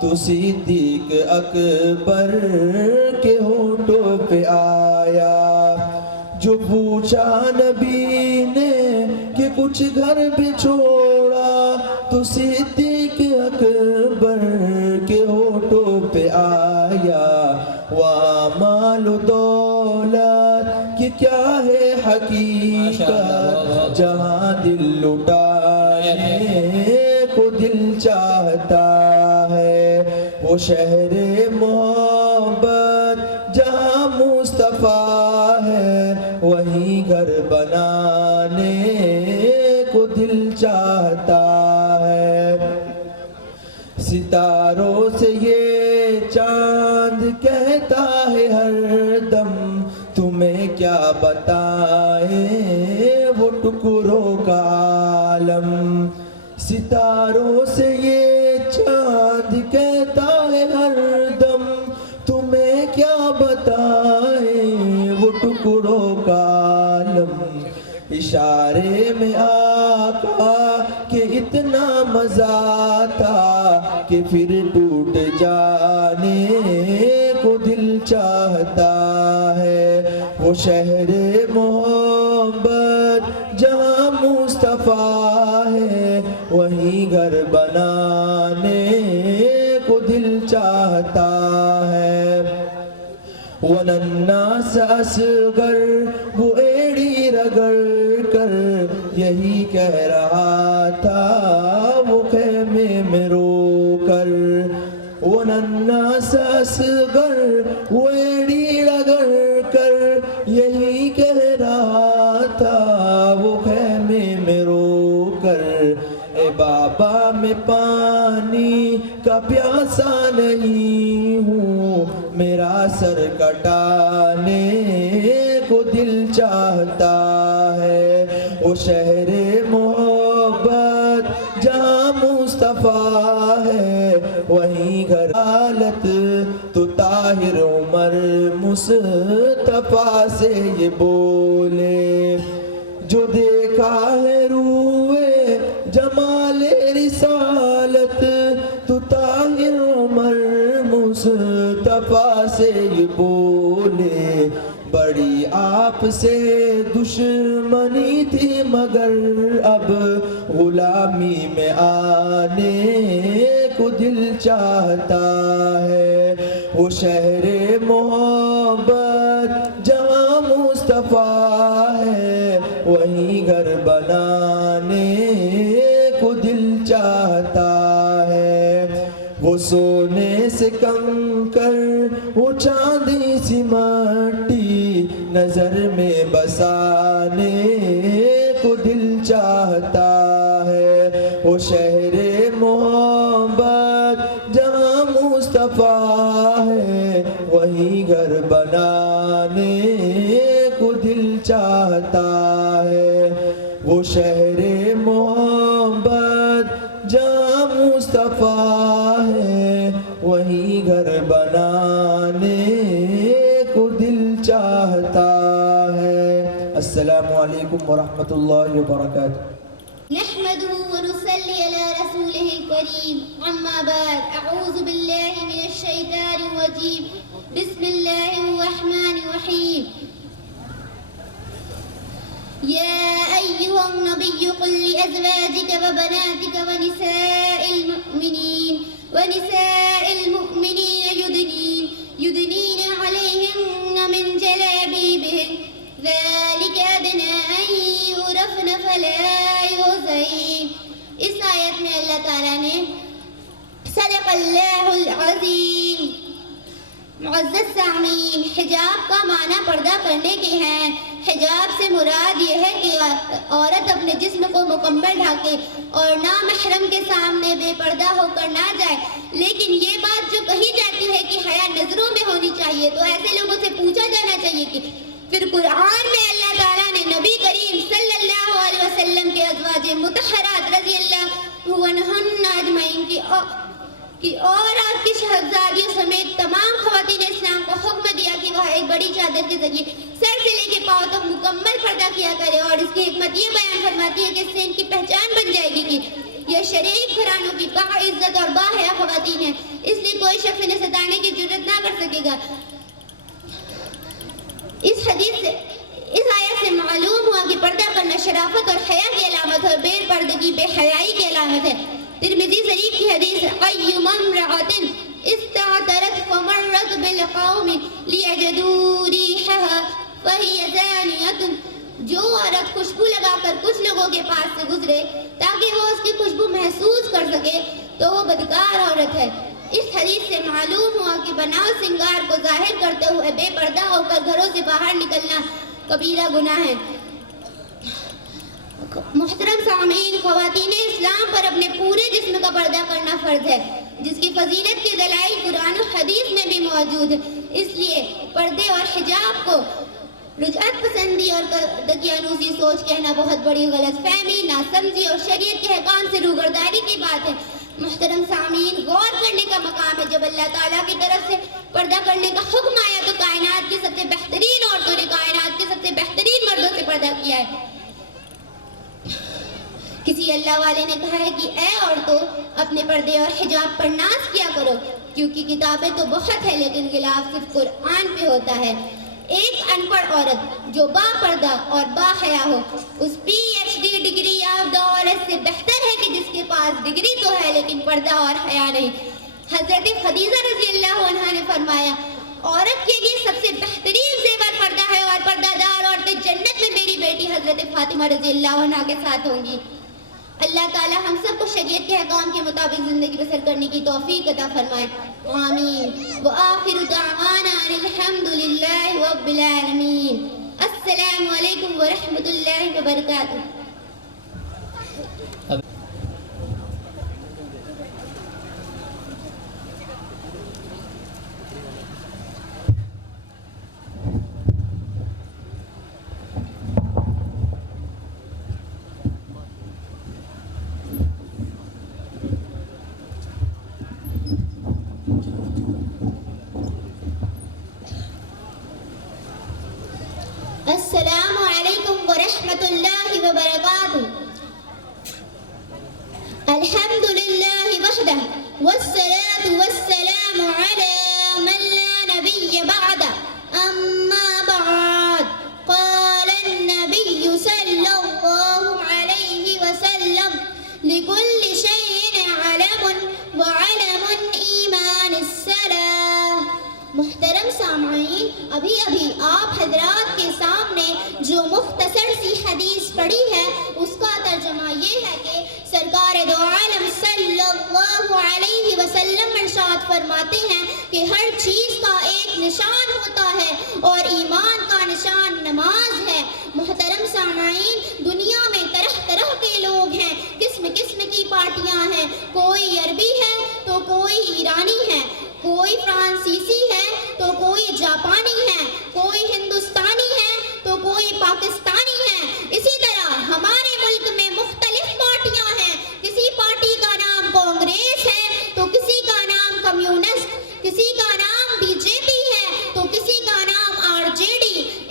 تو صدیق اکبر کے ہونٹوں پہ آیا۔ جو پوچھا نبی نے کہ کچھ گھر پہ چھوڑا، تو صدیق اکبر کے ہونٹوں پہ آیا۔ وہاں مال و دولت کی کیا ہے حقیقت، جہاں دل لٹانے کو دل چاہتا ہے۔ وہ شہر محبت جہاں مصطفیٰ ہے، وہیں گھر بنانے کو دل چاہتا ہے۔ ستاروں سے یہ چاند کہتا ہے ہر دم، تمہیں کیا بتائیں وہ ٹکڑوں کا عالم۔ ستاروں سے یہ چاند کہتا ہے ہر دم، تمہیں کیا بتائیں وہ ٹکڑوں کا عالم۔ اشارے میں آقا کہ اتنا مزہ تھا کہ پھر ٹوٹ جانے کو دل چاہتا ہے۔ وہ شہر محبت جہاں مصطفیٰ ہے، وہیں گھر بنانے کو دل چاہتا ہے۔ وَنَنَّاسَ اصغر، وہ ایڑی رگڑ کر یہی کہہ رہا تھا وہ خیمے میں رو کر۔ وَنَنَّاسَ اصغر، وہ ایڑی رگڑ کر یہی کہہ رہا تھا وہ خیمے میں رو کر۔ اے بابا میں پانی کا پیاسا نہیں ہوں، میرا سر کٹانے کو دل چاہتا ہے۔ وہ شہر محبت جہاں مصطفیٰ ہے، وہیں گھر حالت تو طاہر عمر مصطفیٰ سے یہ بولے۔ جو دیکھا دیکھا ہے روئے جمال رسالت تو طاہر عمر مصطفیٰ سے یہ بولے بڑی آپ سے دشمنی تھی مگر اب غلامی میں آنے کو دل چاہتا ہے وہ شہر محبت جہاں مصطفیٰ ہے وہیں گھر بنانے کو دل چاہتا ہے وہ سونے سے کنکر وہ چاندی سی مٹی نظر میں بسانے کو دل چاہتا ہے وہ شہر محبت جہاں مصطفیٰ ہے وہیں گھر بنانے کو دل چاہتا ہے وہ شہر محبت جہاں مصطفیٰ ہے وہیں گھر بنانے کو دل چاہتا ہے۔ السلام علیکم ورحمۃ اللہ وبرکاتہ۔ نحمده ونصلي على رسوله الكريم أما بعد أعوذ بالله من الشيطان الرجيم بسم الله الرحمن الرحيم يا أيها النبي قل لأزواجك وبناتك ونساء المؤمنين يدنين عليهن من جلابيبهن ذلك أدنى أن يعرفن فلا يؤذين۔ اس آیت میں اللہ تعالیٰ نے صدق اللہ العظیم۔ معزز سامعین، حجاب کا معنی پردہ کرنے کے ہیں۔ حجاب سے مراد یہ ہے کہ عورت اپنے جسم کو مکمل ڈھانکے اور نامحرم کے سامنے بے پردہ ہو کر نہ جائے۔ لیکن یہ بات جو کہی جاتی ہے کہ حیا نظروں میں ہونی چاہیے، تو ایسے لوگوں سے پوچھا جانا چاہیے کہ پھر قرآن میں اللہ تعالیٰ نے نبی کریم صلی اللہ علیہ وسلم کے ازواج مطہرات رضی اللہ عنہن اجمعین کی اور آپ کی شہزادیوں سمیت تمام خواتین اسلام کو حکم دیا کہ وہ ایک بڑی چادر کے ذریعے سر سے لے کے پاؤں تک مکمل پردہ کیا کرے، اور اس کی حکمت یہ بیان فرماتی ہے کہ اس سے ان کی پہچان بن جائے گی کہ یہ شریف گھرانوں کی باعزت اور باحیا خواتین ہیں، اس لیے کوئی شخص انہیں ستانے کی جرات نہ کر سکے گا۔ اس حدیث سے اس آیت سے معلوم ہوا کہ پردہ کرنا شرافت اور حیا کی علامت ہے، بے پردگی بے حیائی کی علامت ہے۔ ترمذی شریف کی حدیث ایما امرأۃ استعطرت فمرت بالقوم لیجدوا ریحها فہی زانیۃ، جو عورت خوشبو لگا کر کچھ لوگوں کے پاس سے گزرے تاکہ وہ اس کی خوشبو محسوس کر سکے تو وہ بدکار عورت ہے۔ اس حدیث سے معلوم ہوا کہ بناؤ سنگار کو ظاہر کرتے ہوئے بے پردہ ہو کر گھروں سے باہر نکلنا کبیرہ گناہ ہے۔ محترم سامعین، خواتین اسلام پر اپنے پورے جسم کا پردہ کرنا فرض ہے، جس کی فضیلت کے دلائل قرآن و حدیث میں بھی موجود ہے۔ اس لیے پردے اور حجاب کو رجعت پسندی اور دقیانوسی سوچ کہنا بہت بڑی غلط فہمی، ناسمجھی اور شریعت کے احکام سے روگردانی کی بات ہے۔ محترم سامعین، غور کرنے کا مقام ہے، جب اللہ تعالیٰ کی طرف سے پردہ کرنے کا حکم آیا تو کائنات کی سب سے بہترین عورتوں نے کائنات کے سب سے بہترین مردوں سے پردہ کیا ہے۔ کسی اللہ والے نے کہا ہے کہ اے عورتوں، اپنے پردے اور حجاب پر ناز کیا کرو، کیونکہ کتابیں تو بہت ہیں لیکن غلاف صرف قرآن پہ ہوتا ہے۔ ایک ان پڑھ عورت جو با پردہ اور با حیا ہو، اس PhD ڈگری یافتہ عورت سے بہتر ہے کہ جس کے پاس ڈگری تو ہے لیکن پردہ اور حیا نہیں۔ حضرت خدیجہ رضی اللہ عنہا نے فرمایا، عورت کے لیے سب سے بہترین زیور پردہ ہے، اور پردہ دار عورتیں جنت میں میری بیٹی حضرت فاطمہ رضی اللہ عنہا کے ساتھ ہوں گی۔ اللہ تعالی ہم سب کو شریعت کے احکام کے مطابق زندگی بسر کرنے کی توفیق عطا فرمائے، آمین۔ وآخر دعوانا الحمد للہ رب العالمین۔ السلام علیکم ورحمۃ اللہ وبرکاتہ۔ السلام علیکم ورحمۃ اللہ وبركاته. الحمد لله وحده والصلاة والسلام على من لا نبي بعده. أما بعد، قال النبي صلى الله عليه وسلم: لكل شيء علم وعلم ایمان الصلاة. محترم سامعین، ابھی آپ حضرات کے سامنے جو مختصر سی حدیث پڑھی ہے اس کا ترجمہ یہ ہے کہ سرکار دو عالم صلی اللہ علیہ وسلم ارشاد فرماتے ہیں کہ ہر چیز کا ایک نشان ہوتا ہے اور ایمان کا نشان نماز ہے. محترم سامعین، دنیا میں طرح طرح کے لوگ ہیں، قسم قسم کی پارٹیاں ہیں. کوئی عربی ہے تو کوئی ایرانی ہے، کوئی فرانسیسی ہے تو کوئی جاپانی ہے، کوئی ہندوستانی ہے تو کوئی پاکستانی ہے. اسی طرح ہمارے ملک میں مختلف پارٹیاں ہیں. کسی پارٹی کا نام کانگریس ہے تو کسی کا نام کمیونسٹ، کسی کا نام بی جے پی ہے تو کسی کا نام RJD.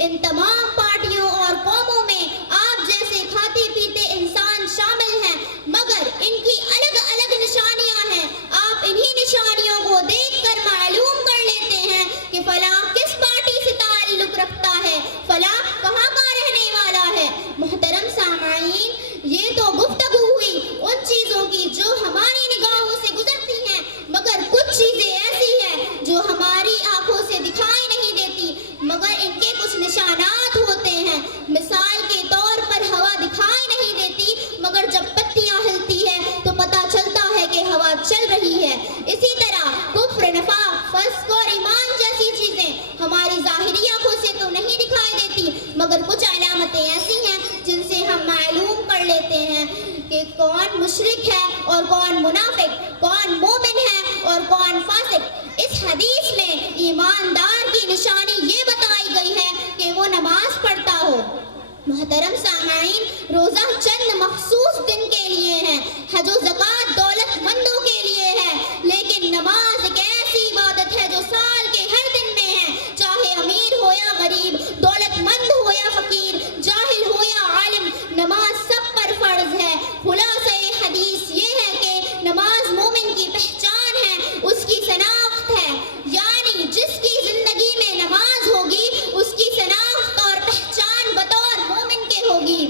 ان تمام پارٹیوں اور قوموں میں آپ جیسے کھاتے پیتے انسان شامل ہیں، مگر ان کی الگ الگ نشانیاں ہیں. آپ انہی نشانیوں کو دیکھ کر معلوم کر لیتے ہیں کہ فلاں کس پارٹی سے تعلق رکھتا ہے، فلاں کہاں کا رہنے والا ہے. محترم سامعین، یہ تو گفتگو ہوئی ان چیزوں کی جو ہماری نگاہوں سے گزرتی ہیں، مگر کچھ چیزیں ایسی ہیں جو ہماری آنکھوں سے دکھائی نہیں دیتی مگر ان کے کچھ نشانات ہوتے ہیں. مثال کے طور پر ہوا دکھائی نہیں دیتی مگر جب پتیاں ہلتی ہے تو پتہ چلتا ہے کہ ہوا چل رہی ہے. اسی طرح کفر، نفاق، فسق اور ایمان جیسی چیزیں ہماری ظاہری آنکھوں سے تو نہیں دکھائی دیتی مگر کچھ علامتیں ایسی ہیں جن سے ہم معلوم کر لیتے ہیں کہ کون مشرک ہے اور کون منافق، کون مومن ہے اور کون فاسق. اس حدیث میں ایماندار کی نشانی یہ بتائی گئی ہے کہ وہ نماز پڑھتا ہو. محترم سامعین، روزہ چند مخصوص دن کے لیے ہے، حج و زکوٰۃ دولت مندوں کے لیے ہے، لیکن نماز ایک ایسی عبادت ہے جو سال کے ہر دن میں ہے، چاہے امیر ہو یا غریب، دولت مند ہو یا فقیر، جاہل ہو یا عالم، نماز سب پر فرض ہے. خلاصہ حدیث یہ ہے کہ نماز مومن کی پہچان ہے، اس کی شناخت ہے. یعنی جس کی زندگی میں نماز ہوگی اس کی شناخت اور پہچان بطور مومن کے ہوگی.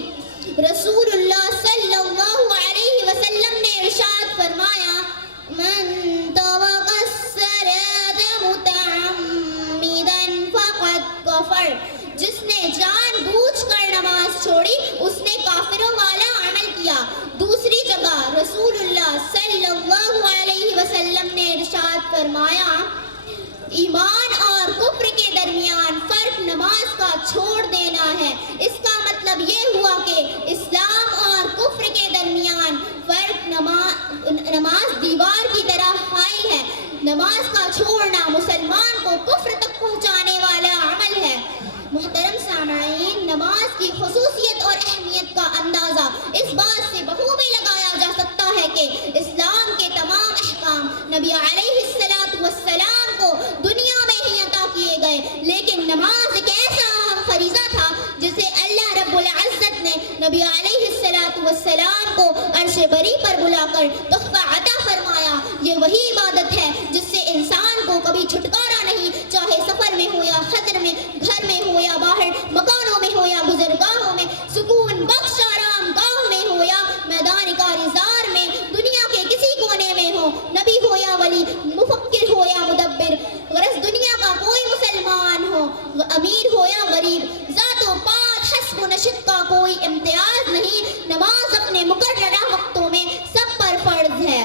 رسول اللہ صلی اللہ علیہ وسلم نے ارشاد فرمایا: من ترک الصلاۃ متعمدا فقد کفر. جس نے جان بوجھ کر نماز چھوڑی اس نے کافروں والا عمل کیا. دوسری جگہ رسول اللہ صلی اللہ علیہ وسلم نے ارشاد فرمایا: ایمان اور کفر کے درمیان فرق نماز کا چھوڑ دینا ہے. اس کا مطلب یہ ہوا کہ اسلام اور کفر کے درمیان فرق نماز دیوار کی طرح حائل ہے. نماز کا چھوڑنا مسلمان کو کفر تک پہنچانے والا عمل ہے. محترم سامعین، نماز کی خصوصیت اور اہمیت کا اندازہ اس بات سے بخوبی لگایا جا سکتا ہے کہ اسلام کے تمام احکام نبی علیہ السلام کو دنیا میں ہی عطا کیے گئے، لیکن نماز ایک ایسا اہم فریضہ تھا جسے اللہ رب العزت نے نبی علیہ السلام کو عرش بری پر بلا کر تحفہ عطا فرمایا. یہ وہی عبادت ہے جس سے انسان کو کبھی چھٹکارا نہیں، چاہے سفر میں ہو یا حضر میں، گھر میں ہو یا باہر، مکانوں میں ہو یا گزرگاہوں میں، سکون بخش آرام گاہ میں ہو یا میدان کارزار میں، دنیا کے کسی کونے میں ہو، نبی ہو یا ولی، مفکر ہو یا مدبر، غرض دنیا کا کوئی مسلمان ہو، امیر ہو یا غریب، ذات و پات، حسب و نشد کا کوئی امتیاز نہیں. نماز اپنے مقررہ وقتوں میں سب پر فرض ہے.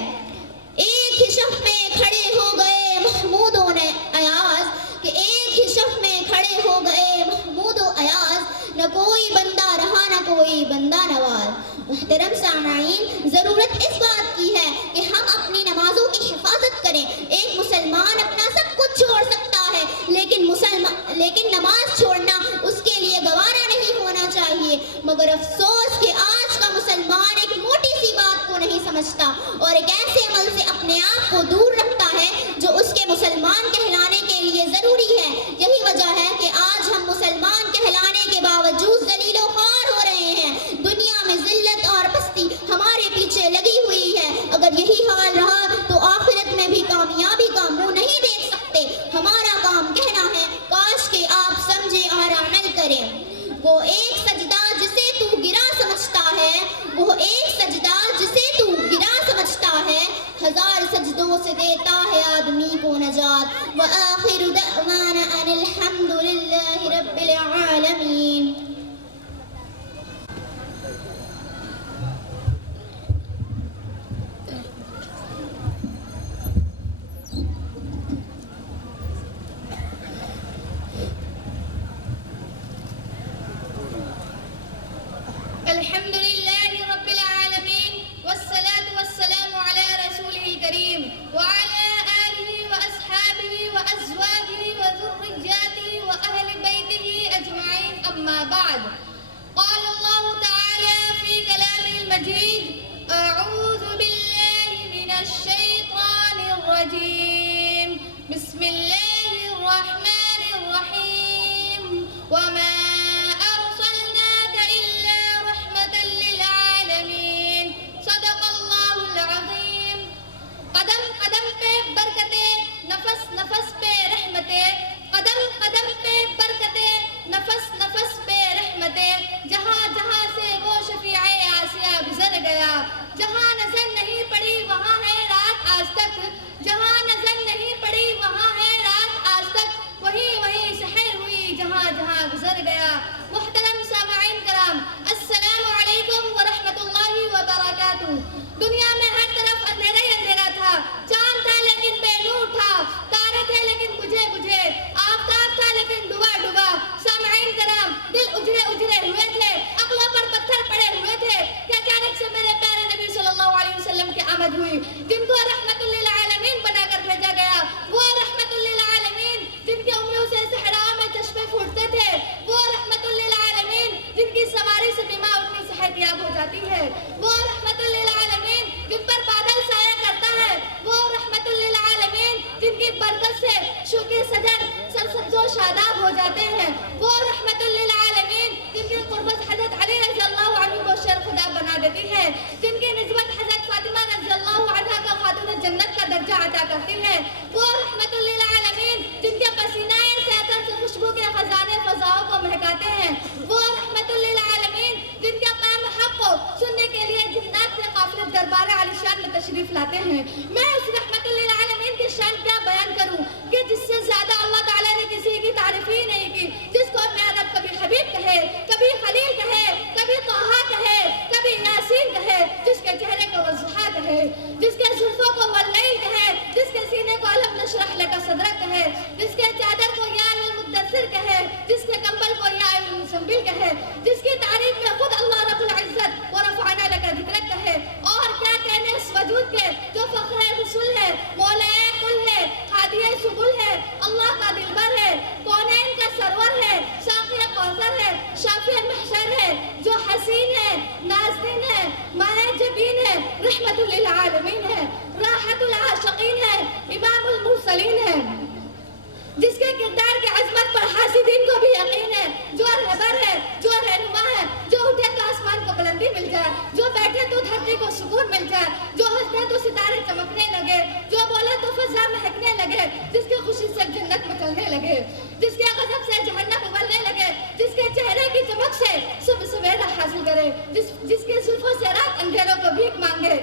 ایک ہی صف میں کھڑے ہو گئے محمود و ایاز، کہ ایک ہی صف میں کھڑے ہو گئے محمود و ایاز، نہ کوئی بندہ رہا نہ کوئی بندہ نواز. محترم سامعین، ضرورت اس بات کی ہے کہ ہم اپنی نمازوں کی حفاظت کریں. ایک مسلمان اپنا سب کچھ چھوڑ سکتا ہے لیکن نماز چھوڑنا اس کے لیے گوارا نہیں ہونا چاہیے. مگر افسوس کہ آج کا مسلمان ایک موٹی سی بات کو نہیں سمجھتا اور ایک ایسے عمل سے اپنے آپ کو دور رکھتا ہے جو اس کے مسلمان کہلانے کے لیے ضروری ہے. یہی وجہ ہے کہ آج ہم مسلمان کہلانے کے باوجود ذلیل و خوار ہو رہے ہیں. دنیا دیتا ہے آدمی کو نجات. وآخر دعوانا ان الحمد للہ رب العالمین. الحمد لله رب العالمين والصلاة والسلام على رسوله الكريم وعلى آله وأصحابه وأزواجه وذرياته وأهل بيته أجمعين. أما بعد، قال الله تعالى في كلامه المجيد: أعوذ بالله من الشيطان الرجيم. بسم الله الرحمن الرحيم. وما قدم قدم پہ برکتیں، نفس نفس پہ رحمتیں، قدم قدم پہ برکتیں، نفس نفس پہ رحمتیں. جہاں جہاں سے وہ شفیع آسیہ گزر گیا، جہاں نظر نہیں پڑی وہاں ہے رات آج تک، جہاں نظر نہیں پڑی وہاں ہے رات آج تک، وہیں وہیں سحر ہوئی جہاں جہاں گزر گیا. محترم سامعین کرام، السلام علیکم ورحمۃ اللہ وبرکاتہ. دنیا میں ہر طرف اندھیرا ہی اندھیرا تھا، چاند تھا لیکن بے نور تھا، تارے تھے لیکن بجھے بجھے، آفتاب تھا لیکن ڈوبا ڈوبا. سامعین کرام، دل اجڑے اجڑے ہوئے تھے، عقلوں پر پتھر پڑے ہوئے تھے کہ اچانک سے میرے پیارے نبی صلی اللہ علیہ وسلم کی آمد ہوئی، جن کو رحمت للعالمین بنا کر بھیجا گیا. وہ رحمت للعالمین جن کی انگلیوں سے صحراؤں میں چشمے پھوٹتے تھے، وہ رحمت للعالمین جن کی سواری سے بیمار اتنی صحت یاب ہو جاتی ہے، وہ رحمت للعالمین جن پر بادل سایہ کرتا ہے، وہ رحمت للعالمین جن کی برکت سے شوکے سجر سرسبز و شاداب ہو جاتے ہیں، وہ رحمت للعالمین جن کی قربت حضرت علی رضی اللہ عنہ کو شیر خدا بنا دیتی ہے، جن کی نسبت حضرت فاطمہ رضی اللہ عنہا کا خاتون جنت کا درجہ عطا کرتی ہے، وہ رحمت للعالمین جن کے پسینہ سے عطر سے خوشبو کے خزانے فضاؤں کو مہکاتے ہیں، وہ رحمت للعالمین جن کے قیام حق کو سننے کے لیے جنات سے قافلے دربار علی شان میں تشریف لاتے ہیں. میں اس رحمت للعالمین کی شان کیا بیان کروں کہ جس سے زیادہ اللہ تعالیٰ نے کسی کی تعریف ہی نہیں کی، جس کو میرا رب کبھی حبیب کہے، کبھی خلیل کہے، کبھی طہا کہے، کبھی یاسین کہے، جس کے چہرے کو والضحیٰ کہے، جس کے زلفوں کو واللیل کہے، جس کے سینے کو الم نشرح لک صدرک کہے، جس کے چادر کو یا المدثر کہے، جس کے کمبل کو یا المزمل کہے، جس کی تعریف میں خود اللہ رب العزت ورفعنا لک ذکرک کہے. اور کیا کہنے اس وجود کے جو فخر رسول ہے، مولا کل ہے، ہادی سبل ہے، اللہ کا دلبر ہے، کونین کا سرور ہے، ساقی کوثر ہے، شافی محشر ہے، جو حسین ہے، نازنین ہے، مانے جبین ہے، رحمت للعالمین ہے، راحت العاشقین ہے، امام المرسلین ہے، جس کے کردار کی عظمت پر حاسدین کو بھی یقین ہے، جو رہبر ہے، جو رہنما ہے، جو اٹھے تو آسمان کو بلندی مل جائے، جو بیٹھے تو دھرتی کو سکون مل جائے، جو ہنسے تو ستارے چمکنے لگے، جو بولے تو فضا مہکنے لگے، جس کی خوشی سے جنت میں چلنے لگے، جس کے غضب سے جہنم ابلنے لگے، جس کے چہرے کی چمک سے صبح سویرا حاصل کرے، جس کے زلفوں سے رات اندھیروں کو بھیک مانگے،